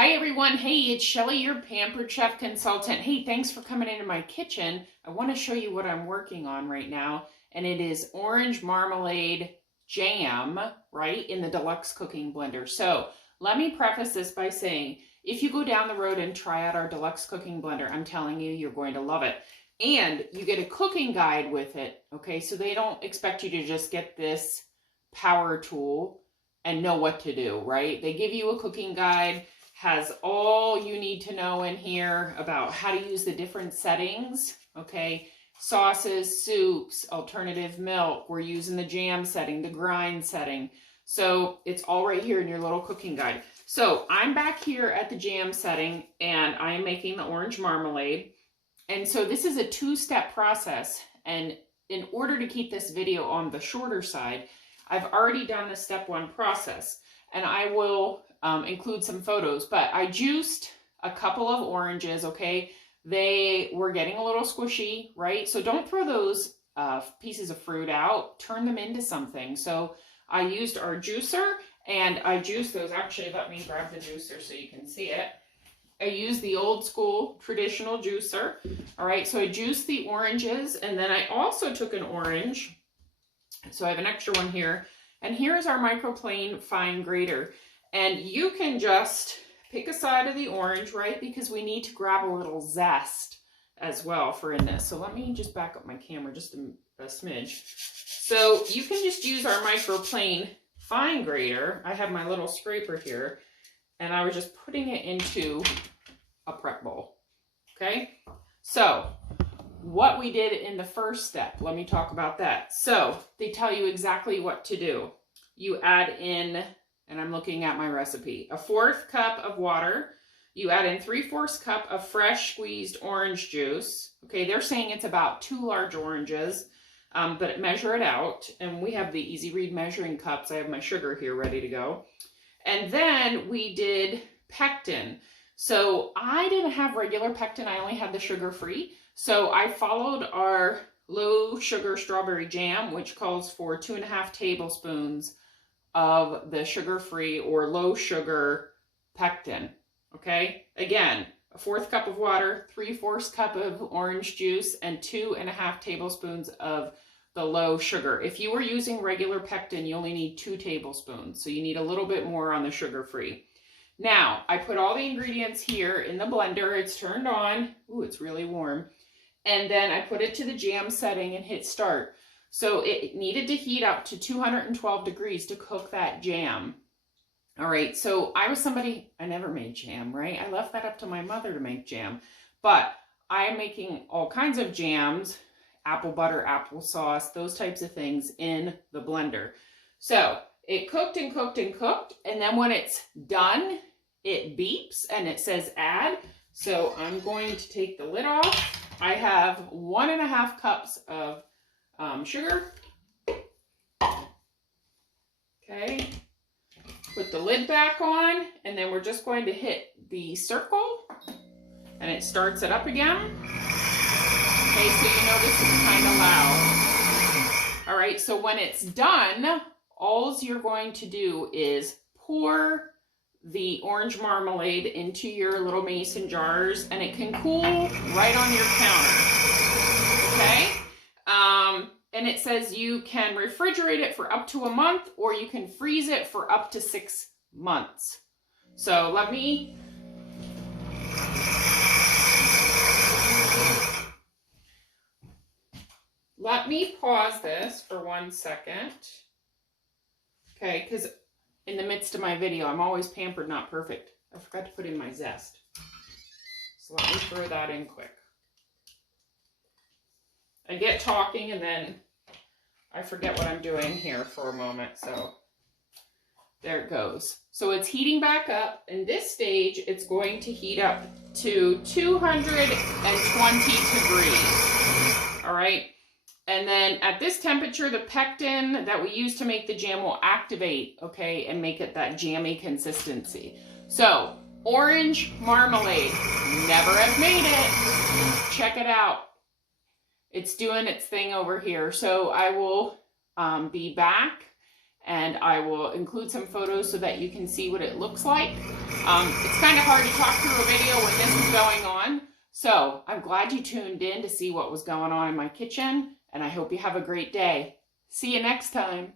Hi everyone, hey, it's Shelly, your Pampered Chef Consultant. Hey, thanks for coming into my kitchen. I want to show you what I'm working on right now, and it is orange marmalade jam, right, in the deluxe cooking blender. So let me preface this by saying, if you go down the road and try out our deluxe cooking blender, I'm telling you, you're going to love it. And you get a cooking guide with it, okay? So they don't expect you to just get this power tool and know what to do, right? They give you a cooking guide, has all you need to know in here about how to use the different settings, okay? Sauces, soups, alternative milk. We're using the jam setting, the grind setting. So it's all right here in your little cooking guide. So I'm back here at the jam setting and I'm making the orange marmalade. And so this is a two-step process. And in order to keep this video on the shorter side, I've already done the step one process. And I will include some photos, but I juiced a couple of oranges, okay? They were getting a little squishy, right? So don't throw those pieces of fruit out, turn them into something. So I used our juicer and I juiced those. Actually, let me grab the juicer so you can see it. I used the old school traditional juicer. All right, so I juiced the oranges and then I also took an orange. So I have an extra one here. And here's our microplane fine grater. And you can just pick a side of the orange, right? Because we need to grab a little zest as well for in this. So let me just back up my camera just a smidge. So you can just use our microplane fine grater. I have my little scraper here. And I was just putting it into a prep bowl. Okay? So what we did in the first step, let me talk about that. So they tell you exactly what to do. You add in, and I'm looking at my recipe, 1/4 cup of water. You add in 3/4 cup of fresh squeezed orange juice. Okay, they're saying it's about 2 large oranges, but measure it out. And we have the Easy Read measuring cups. I have my sugar here ready to go. And then we did pectin. So I didn't have regular pectin. I only had the sugar-free. So I followed our low sugar strawberry jam, which calls for 2.5 tablespoons of the sugar-free or low sugar pectin. Okay, again, 1/4 cup of water, 3/4 cup of orange juice, and 2.5 tablespoons of the low sugar. If you were using regular pectin, you only need 2 tablespoons. So you need a little bit more on the sugar-free. Now, I put all the ingredients here in the blender. It's turned on. Ooh, it's really warm. And then I put it to the jam setting and hit start. So it needed to heat up to 212 degrees to cook that jam. All right, so I was somebody, I never made jam, right? I left that up to my mother to make jam. But I'm making all kinds of jams, apple butter, applesauce, those types of things in the blender. So it cooked and cooked and cooked. And then when it's done, it beeps and it says add. So I'm going to take the lid off. I have 1.5 cups of sugar. Okay, put the lid back on, and then we're just going to hit the circle, and it starts it up again. Okay, so you know this is kind of loud. All right, so when it's done, all you're going to do is pour the orange marmalade into your little mason jars, and it can cool right on your counter. Okay? And it says you can refrigerate it for up to a month, or you can freeze it for up to 6 months. So let me pause this for 1 second. Okay, because in the midst of my video, I'm always pampered, not perfect. I forgot to put in my zest. So let me throw that in quick. I get talking and then I forget what I'm doing here for a moment. So there it goes. So it's heating back up. In this stage, it's going to heat up to 220 degrees. All right. And then at this temperature, the pectin that we use to make the jam will activate, okay, and make it that jammy consistency. So orange marmalade, never have made it. Check it out. It's doing its thing over here. So I will be back and I will include some photos so that you can see what it looks like. It's kind of hard to talk through a video when this is going on, so I'm glad you tuned in to see what was going on in my kitchen, and I hope you have a great day. See you next time.